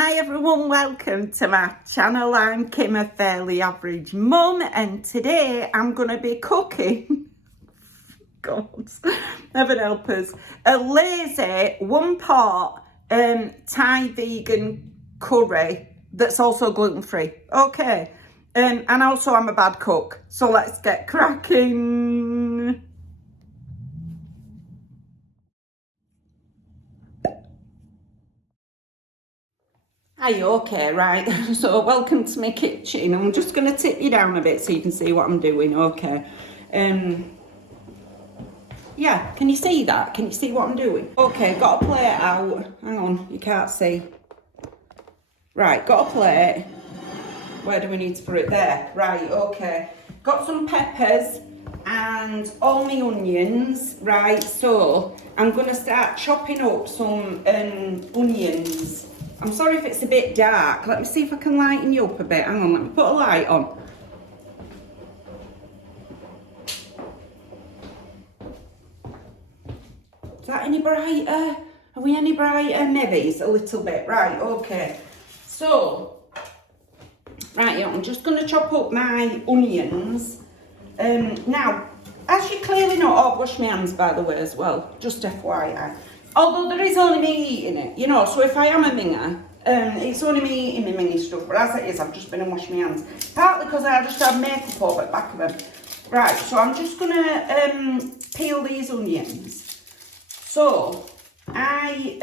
Hi everyone, welcome to my channel. I'm Kim, a fairly average mum, and today I'm going to be cooking, God, heaven help us, a lazy one-pot Thai vegan curry that's also gluten-free. Okay, and also I'm a bad cook, so let's get cracking. Are you okay? Right, so welcome to my kitchen. I'm just going to tip you down a bit so you can see what I'm doing. Okay, yeah, can you see that? Can you see what I'm doing? Okay, got a plate out. Hang on, you can't see. Right, got a plate. Where do we need to put it? There. Right, okay. Got some peppers and all my onions. Right, so I'm going to start chopping up some onions. I'm sorry if it's a bit dark. Let me see if I can lighten you up a bit. Hang on, let me put a light on. Is that any brighter? Are we any brighter? Maybe it's a little bit. Right, okay. So, right, yeah, I'm just going to chop up my onions. Now, as you clearly know, I've washed my hands by the way as well, just FYI. Although there is only me eating it, you know, so if I am a minger, it's only me eating my mingy stuff, but as it is, I've just been and washed my hands. Partly because I just have makeup over the back of them. Right, so I'm just going to peel these onions. So, I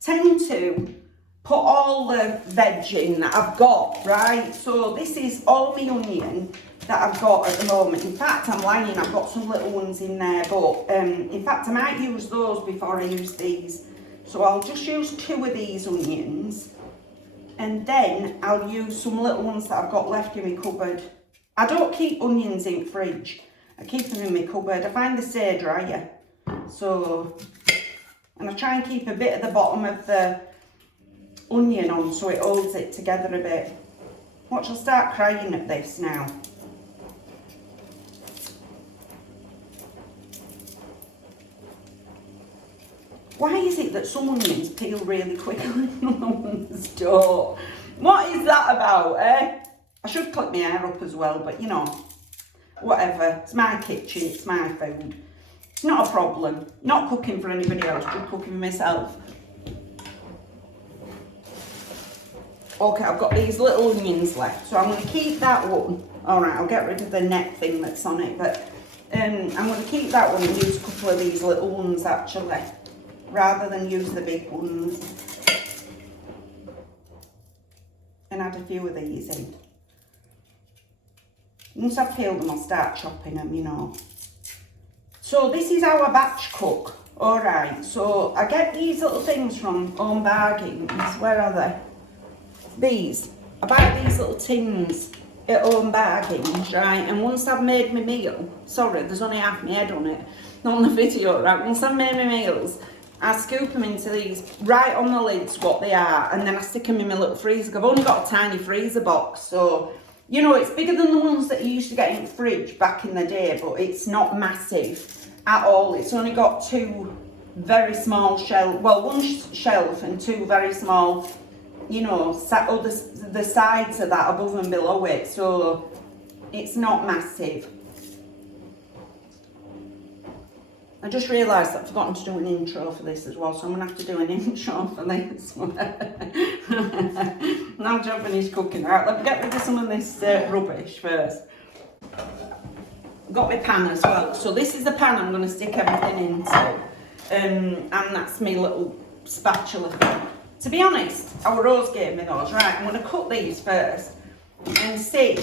tend to put all the veg in that I've got, right? So this is all my onion that I've got at the moment. In fact, I'm lying, I've got some little ones in there, but in fact, I might use those before I use these. So I'll just use 2 of these onions, and then I'll use some little ones that I've got left in my cupboard. I don't keep onions in fridge, I keep them in my cupboard. I find they stay drier. So, and I try and keep a bit at the bottom of the onion on so it holds it together a bit. Watch, I'll start crying at this now. Why is it that some onions peel really quickly and other ones don't? What is that about, eh? I should clip my hair up as well, but you know, whatever. It's my kitchen, it's my food. It's not a problem. Not cooking for anybody else, just cooking for myself. Okay, I've got these little onions left, so I'm going to keep that one. Alright, I'll get rid of the net thing that's on it, but I'm going to keep that one and use a couple of these little ones actually, rather than use the big ones. And add a few of these in. Once I've peeled them, I'll start chopping them, you know. So this is our batch cook. Alright, so I get these little things from Home Bargains. Where are they? These. I buy these little tins at Home Bargains, right? And once I've made my meal, sorry, there's only half my head on it, not on the video, right? Once I've made my meals, I scoop them into these, write on the lids what they are, and then I stick them in my little freezer. I've only got a tiny freezer box, so, you know, it's bigger than the ones that you used to get in the fridge back in the day, but it's not massive at all. It's only got 2 very small shelves, well, 1 shelf and 2 very small, you know, the sides of that above and below it, so it's not massive. I just realised that I've forgotten to do an intro for this as well, so I'm going to have to do an intro for this one. Now I've finished cooking. Right, let me get rid of some of this rubbish first. Got my pan as well. So this is the pan I'm going to stick everything into. And that's my little spatula thing. To be honest, our Rose gave me those. Right, I'm going to cut these first and see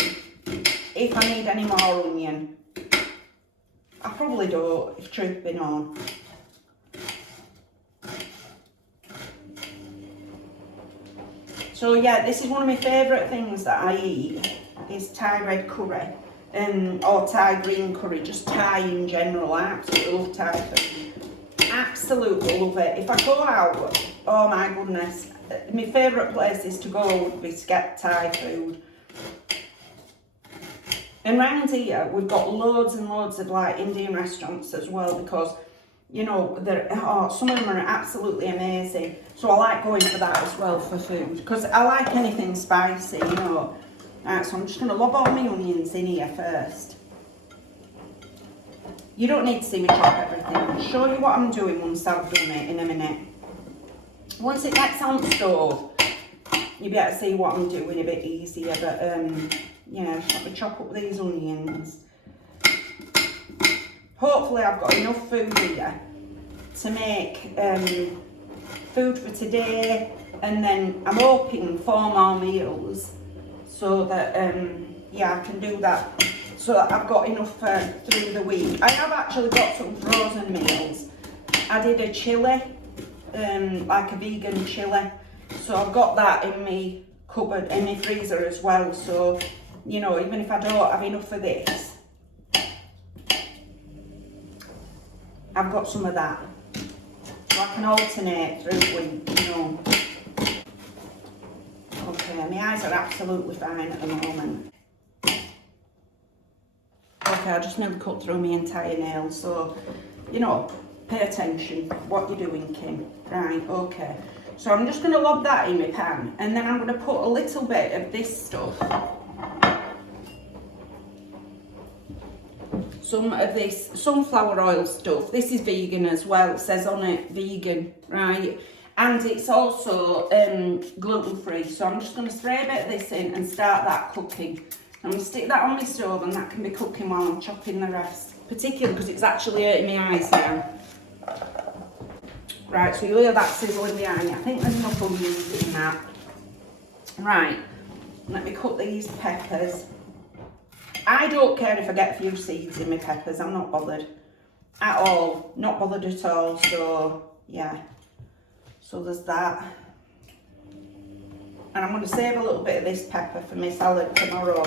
if I need any more onion. I probably don't, if truth be known. So yeah, this is one of my favourite things that I eat, is Thai red curry, or Thai green curry, just Thai in general. I absolutely love Thai food. Absolutely love it. If I go out, oh my goodness, my favourite places to go would be to get Thai food. And round here, we've got loads and loads of like Indian restaurants as well, because You know, some of them are absolutely amazing. So I like going for that as well for food, because I like anything spicy, you know. Right, so I'm just going to lob all my onions in here first. You don't need to see me chop everything. I'll show you what I'm doing once I've done it in a minute. Once it gets on the stove, you'll be able to see what I'm doing a bit easier. But yeah, just let me chop up these onions. Hopefully I've got enough food here to make food for today, and then I'm hoping 4 more meals, so that yeah, I can do that, so that I've got enough through the week. I have actually got some frozen meals. I did a chilli, like a vegan chilli, so I've got that in my cupboard, in my freezer as well. So, you know, even if I don't have enough for this, I've got some of that, so I can alternate through the week, you know. Okay, my eyes are absolutely fine at the moment. Okay, I just nearly cut through my entire nail, so, you know, pay attention what you're doing, Kim. Right, okay. So I'm just going to lob that in my pan, and then I'm going to put a little bit of this stuff. Some of this sunflower oil stuff. This is vegan as well. It says on it vegan, right? And it's also gluten free. So I'm just going to spray a bit of this in and start that cooking. I'm going to stick that on my stove, and that can be cooking while I'm chopping the rest. Particularly because it's actually hurting my eyes now. Right, so you hear that sizzling behind me. I think there's enough onions in that. Right, let me cut these peppers. I don't care if I get a few seeds in my peppers. I'm not bothered at all. Not bothered at all. So, yeah. So there's that. And I'm going to save a little bit of this pepper for my salad tomorrow.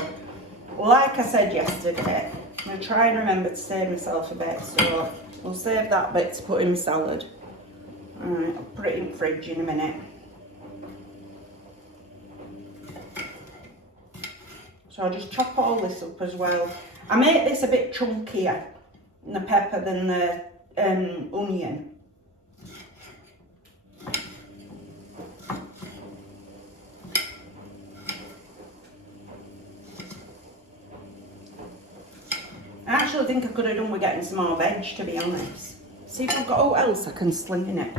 Like I said yesterday, I'm going to try and remember to save myself a bit. So we'll save that bit to put in my salad. Alright, I'll put it in the fridge in a minute. So I'll just chop all this up as well. I make this a bit chunkier in the pepper than the onion. I actually think I could have done with getting some more veg, to be honest. See if I've got what else I can sling in it.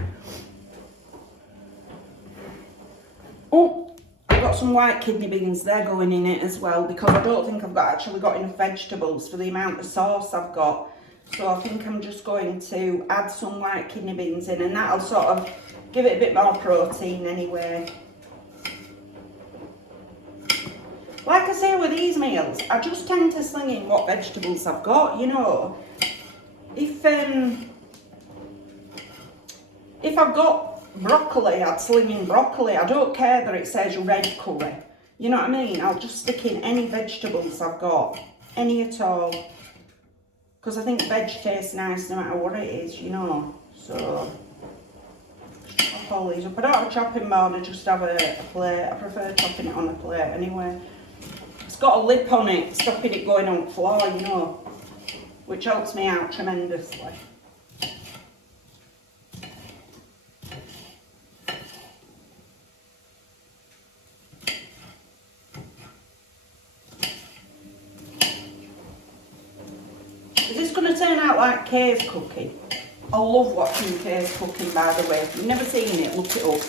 Oh, I've got some white kidney beans. They're going in it as well, because I don't think I've actually got enough vegetables for the amount of sauce I've got. So I think I'm just going to add some white kidney beans in, and that'll sort of give it a bit more protein anyway. Like I say with these meals, I just tend to sling in what vegetables I've got, you know. If I've got broccoli, I'd sling in broccoli. I don't care that it says red curry. You know what I mean? I'll just stick in any vegetables I've got. Any at all. Because I think veg tastes nice no matter what it is, you know. So, just chop all these up. I don't have a chopping board, I just have a plate. I prefer chopping it on a plate anyway. It's got a lip on it, stopping it going on the floor, you know. Which helps me out tremendously. Is this going to turn out like Kay's cooking? I love watching Kay's cooking, by the way. If you've never seen it, look it up.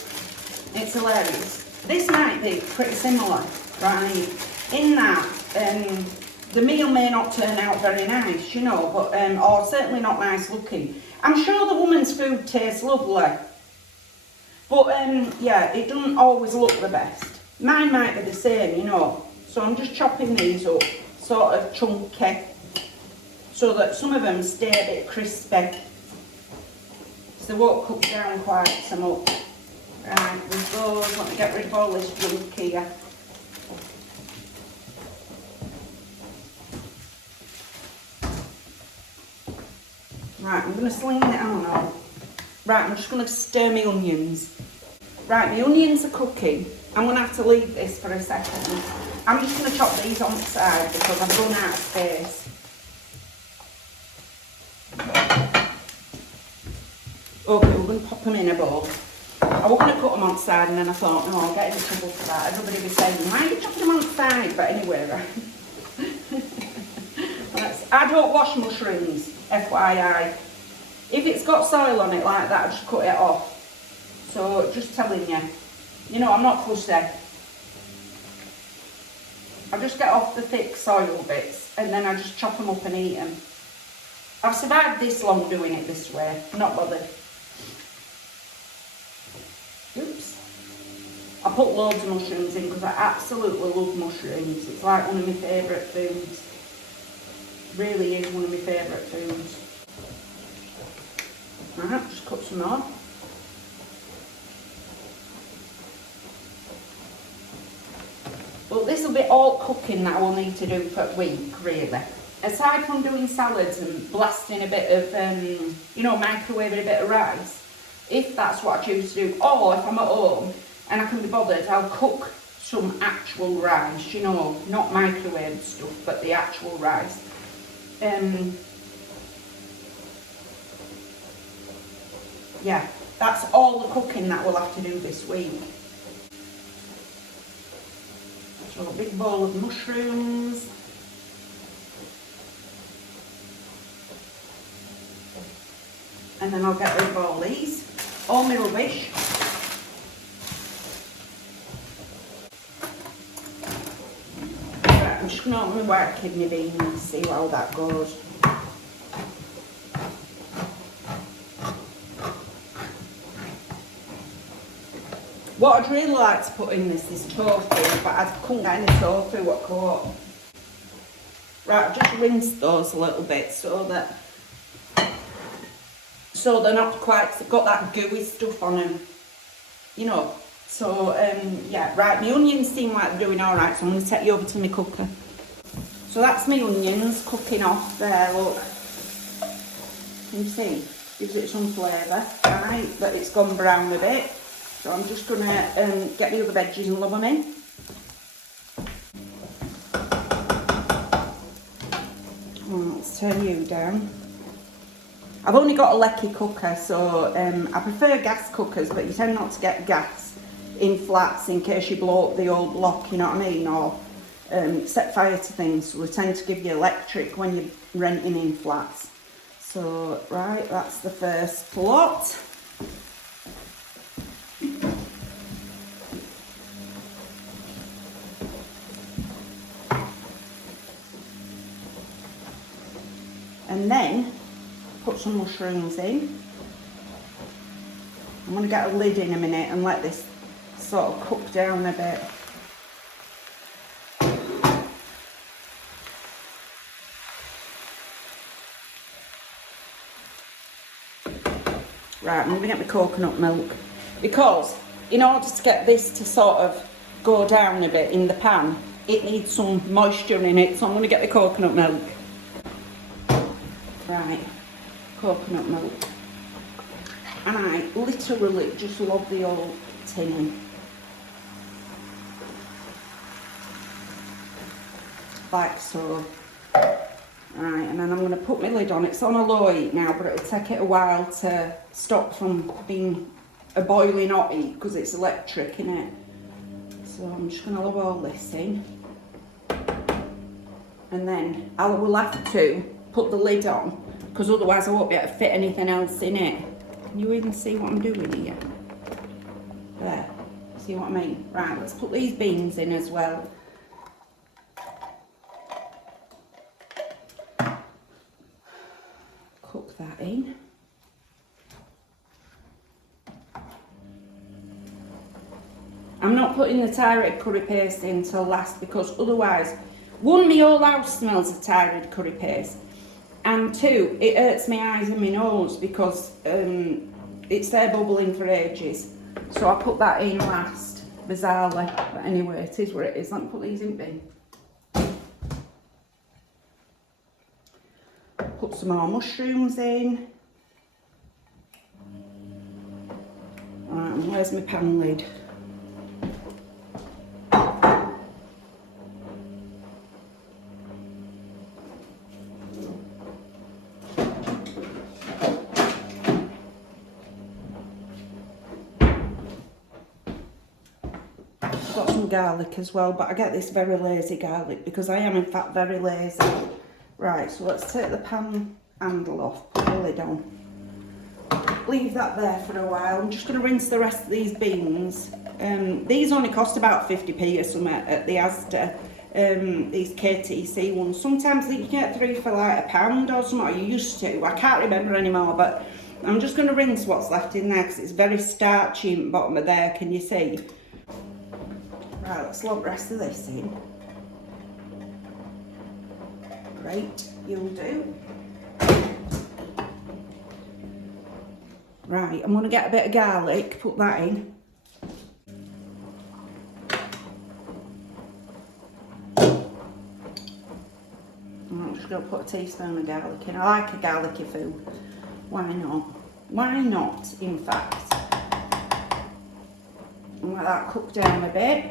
It's hilarious. This might be pretty similar, right? In that, the meal may not turn out very nice, you know, but or certainly not nice looking. I'm sure the woman's food tastes lovely, but yeah, it doesn't always look the best. Mine might be the same, you know. So I'm just chopping these up, sort of chunky, so that some of them stay a bit crispy, so they won't cook down quite so much. Right, with those, let me get rid of all this junk here. Right, I'm going to sling it on now. Right, I'm just going to stir my onions. Right, my onions are cooking. I'm going to have to leave this for a second. I'm just going to chop these on the side because I've run out of space. Okay, we're going to pop them in a bowl. I was going to cut them on the side and then I thought, no, I'll get into trouble for that. Everybody will be saying, why are you chopping them on the side? But anyway, right. I don't wash mushrooms, FYI. If it's got soil on it like that, I just cut it off. So, just telling you. You know, I'm not fussy. I just get off the thick soil bits and then I just chop them up and eat them. I've survived this long doing it this way, not bothered. Oops. I put loads of mushrooms in because I absolutely love mushrooms. It's like one of my favourite foods. Really is one of my favourite foods. Right, just cut some more. Well, this will be all cooking that I will need to do for a week, really. Aside from doing salads and blasting a bit of, you know, microwaving a bit of rice, if that's what I choose to do, or if I'm at home and I can be bothered, I'll cook some actual rice, you know, not microwave stuff, but the actual rice. Yeah, that's all the cooking that we'll have to do this week. So a big bowl of mushrooms. And then I'll get rid of all these, all my rubbish. Right, I'm just going to open my white kidney beans and see how that goes. What I'd really like to put in this is tofu, but I couldn't get any tofu at court. Right, I've just rinsed those a little bit so they're not quite got that gooey stuff on them, you know. So yeah, right, my onions seem like they're doing all right, so I'm going to take you over to my cooker. So that's my onions cooking off there, look. Can you see? Gives it some flavour, right, but it's gone brown a bit. So I'm just going to get the other veggies and lob them in. Let's turn you down. I've only got a lecky cooker, so I prefer gas cookers, but you tend not to get gas in flats in case you blow up the old block, you know what I mean, or set fire to things. So they tend to give you electric when you're renting in flats. So, right, that's the first lot. And then put some mushrooms in. I'm going to get a lid in a minute and let this sort of cook down a bit. Right, I'm going to get my coconut milk because in order to get this to sort of go down a bit in the pan, it needs some moisture in it, so I'm going to get the coconut milk. Right, coconut milk. And I literally just lob the old tin in. Like so. Right, and then I'm going to put my lid on. It's on a low heat now, but it'll take it a while to stop from being a boiling hot heat because it's electric, innit? So I'm just going to lob all this in. And then I will have to put the lid on because otherwise I won't be able to fit anything else in it. Can you even see what I'm doing here? There. See what I mean? Right, let's put these beans in as well. Cook that in. I'm not putting the Thai red curry paste in till last because otherwise, one, my whole house smells of Thai red curry paste, and two, it hurts my eyes and my nose because it's there bubbling for ages. So I put that in last, bizarrely. But anyway, it is what it is. Let me put these in bin. Put some more mushrooms in. Alright, and where's my pan lid? got some garlic as well, but I get this very lazy garlic because I am in fact very lazy. Right, so let's take the pan handle off, put the lid on. Leave that there for a while. I'm just going to rinse the rest of these beans. These only cost about 50p or something at the Asda. These KTC ones. Sometimes you can get 3 for like £1 or something, or you used to. I can't remember anymore, but I'm just going to rinse what's left in there because it's very starchy in the bottom of there, can you see? Right, let's lob the rest of this in. Great, you'll do. Right, I'm going to get a bit of garlic, put that in. I'm just going to put a teaspoon of garlic in. I like a garlicky food. Why not? Why not, in fact? And let that cook down a bit.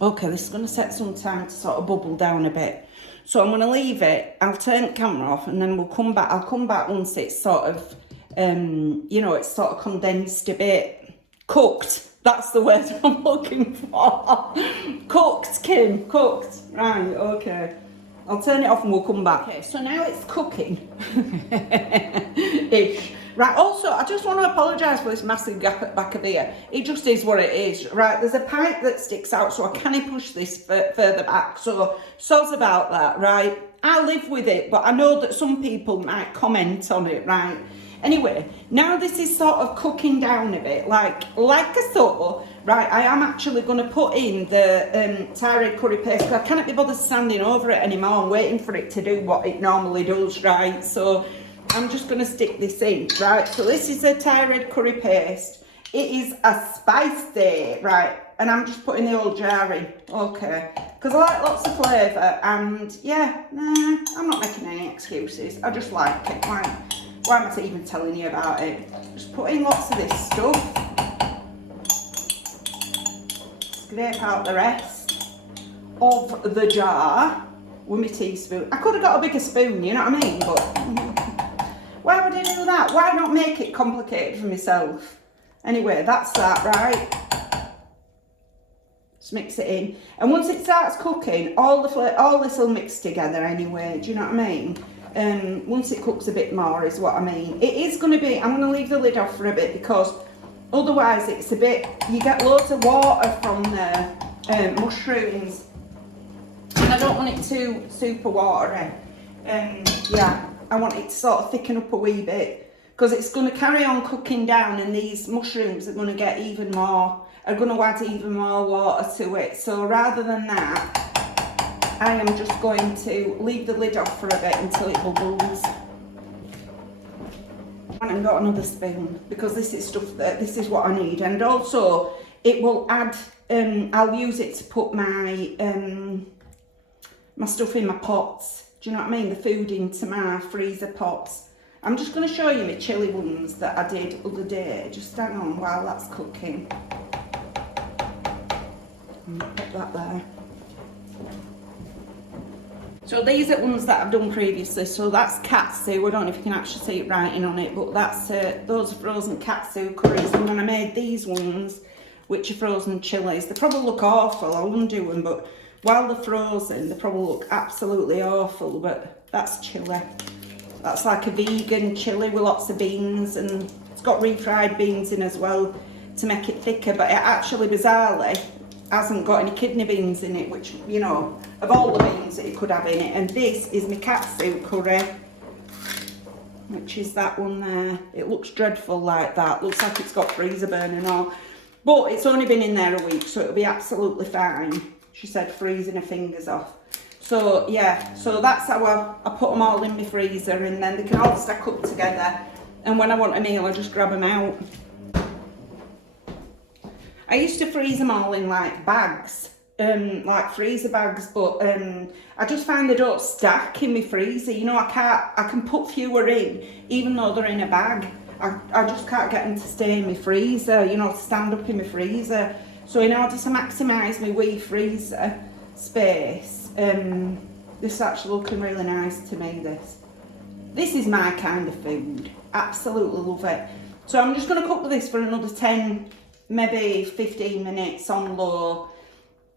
Okay, this is going to set some time to sort of bubble down a bit. So I'm going to leave it. I'll turn the camera off and then we'll come back. I'll come back once it's sort of, you know, it's sort of condensed a bit. Cooked. That's the word I'm looking for. Cooked, Kim. Cooked. Right, okay. I'll turn it off and we'll come back. Okay, so now it's cooking. Ish. Right, also, I just want to apologise for this massive gap at the back of here. It just is what it is. Right, there's a pipe that sticks out, so I can't push this further back. So, soz about that, right? I live with it, but I know that some people might comment on it, right? Anyway, now this is sort of cooking down a bit, like I thought, right, I am actually going to put in the Thai red curry paste, because I can't be bothered standing over it anymore and waiting for it to do what it normally does, right? So I'm just going to stick this in, right? So this is a Thai red curry paste. It is a spicy, right? And I'm just putting the old jar in, okay? Because I like lots of flavour, and yeah, nah, I'm not making any excuses. I just like it. Why am I even telling you about it? Just put in lots of this stuff. Scrape out the rest of the jar with my teaspoon. I could have got a bigger spoon, you know what I mean? But why would I do that? Why not make it complicated for myself? Anyway, that's that, right? Just mix it in. And once it starts cooking, all this will mix together anyway, do you know what I mean? Once it cooks a bit more is what I mean. It is going to be, I'm going to leave the lid off for a bit because otherwise it's a bit, you get loads of water from the mushrooms and I don't want it too super watery. Yeah, I want it to sort of thicken up a wee bit because it's going to carry on cooking down and these mushrooms are going to get even more, are going to add even more water to it. So rather than that, I am just going to leave the lid off for a bit until it bubbles. I haven't got another spoon because this is stuff that, this is what I need. And also it will add, I'll use it to put my, my stuff in my pots. Do you know what I mean? The food into my freezer pots. I'm just going to show you my chilli ones that I did the other day. Just hang on while that's cooking. Put that there. So these are ones that I've done previously. So that's katsu. I don't know if you can actually see it writing on it, but that's those frozen katsu curries. And then I made these ones, which are frozen chilies. They probably look awful. I wouldn't do them, but while they're frozen, they probably look absolutely awful. But that's chili. That's like a vegan chili with lots of beans, and it's got refried beans in as well to make it thicker. But it actually, bizarrely, hasn't got any kidney beans in it, which, you know, of all the beans that it could have in it. And this is my katsu curry, which is that one there. It looks dreadful like that. Looks like it's got freezer burn and all. But it's only been in there a week, so it'll be absolutely fine. She said freezing her fingers off. So yeah, so that's how I put them all in my freezer, and then they can all stack up together. And when I want a meal, I just grab them out. I used to freeze them all in like bags, like freezer bags, but I just find they don't stack in my freezer. You know, I can put fewer in, even though they're in a bag. I just can't get them to stay in my freezer, you know, to stand up in my freezer. So in order to maximise my wee freezer space, this is actually looking really nice to me, this. This is my kind of food. Absolutely love it. So I'm just going to cook this for another 10, maybe 15 minutes on low,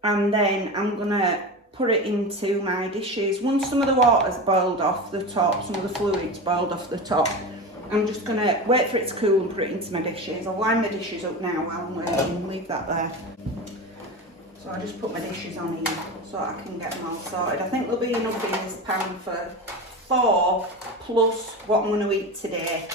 and then I'm going to put it into my dishes. Once some of the water's boiled off the top, some of the fluid's boiled off the top, I'm just going to wait for it to cool and put it into my dishes. I'll line my dishes up now while I'm waiting, leave that there. So I just put my dishes on here so I can get them all sorted. I think there'll be enough in this pan for 4 plus what I'm going to eat today.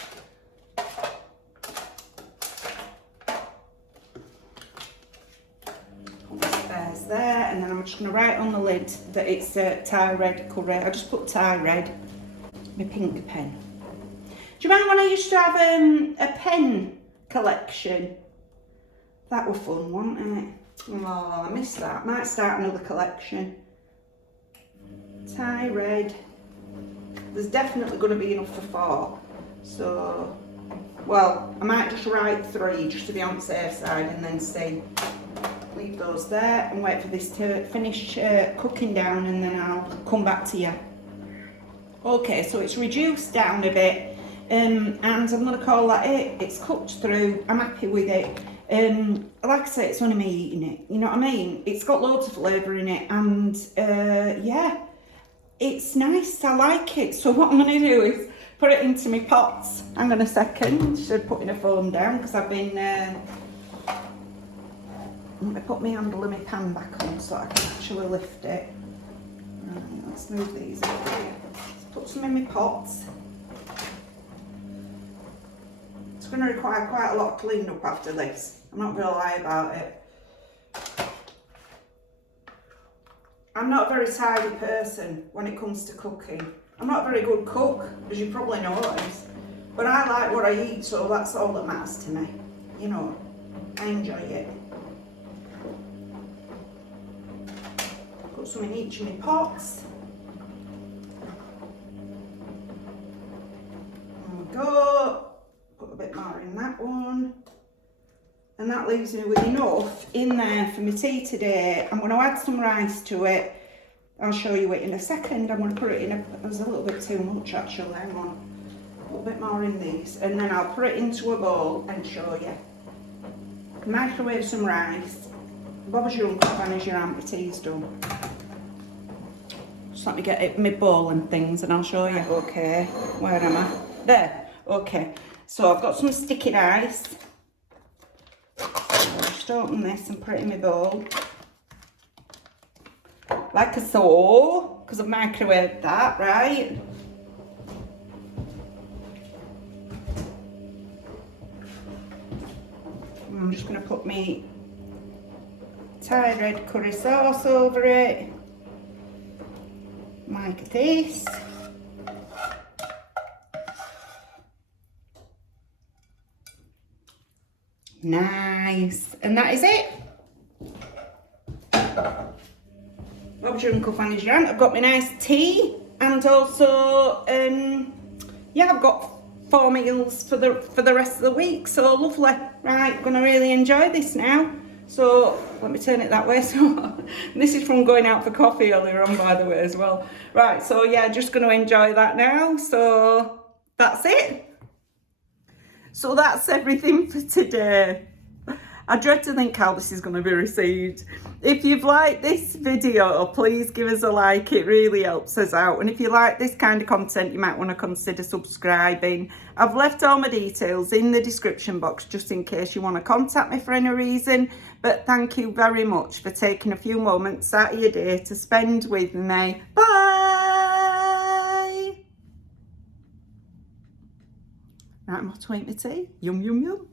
There, and then I'm just going to write on the lid that it's Thai red curry. I just put Thai red, my pink pen. Do you remember when I used to have a pen collection? That was fun, wasn't it? Oh, I missed that. Might start another collection. Thai red. There's definitely going to be enough for 4. So, well, I might just write 3 just to be on the safe side and then see. Leave those there and wait for this to finish cooking down, and then I'll come back to you. Okay, so it's reduced down a bit, and I'm going to call that it. It's cooked through. I'm happy with it. Like I say, it's only me eating it. You know what I mean? It's got loads of flavour in it, and yeah, it's nice. I like it. So what I'm going to do is put it into my pots. Hang on a second. Should have put my phone down because I've been. I'm going to put my handle of my pan back on so I can actually lift it. Right, let's move these over here. Let's put some in my pots. It's going to require quite a lot of clean up after this. I'm not going to lie about it. I'm not a very tidy person when it comes to cooking. I'm not a very good cook, as you probably noticed. But I like what I eat, so that's all that matters to me. You know, I enjoy it. Put some in each of my pots. There we go. Put a bit more in that one. And that leaves me with enough in there for my tea today. I'm going to add some rice to it. I'll show you it in a second. I'm going to put it in there's a little bit too much actually. Hang on. A little bit more in these. And then I'll put it into a bowl and show you. Microwave some rice. Bob's your uncle, Fanny's your aunt, my tea's done. Just let me get it, my bowl and things, and I'll show you. Okay, where am I? There, okay. So I've got some sticky rice. I'll just open this and put it in my bowl. Like so, because I've microwaved that, right? I'm just going to put my Thai red curry sauce over it, like this. Nice, and that is it. Bob's your uncle, Fanny's your aunt. I've got my nice tea, and also, yeah, I've got 4 meals for the rest of the week. So lovely. Right, gonna really enjoy this now. So let me turn it that way. So this is from going out for coffee earlier on, by the way, as well. Right, so yeah, just gonna enjoy that now. So that's it. So that's everything for today. I dread to think how this is going to be received. If you've liked this video, please give us a like. It really helps us out. And if you like this kind of content, you might want to consider subscribing. I've left all my details in the description box just in case you want to contact me for any reason. But thank you very much for taking a few moments out of your day to spend with me. Bye! Right, I'm off to eat my tea. Yum, yum, yum.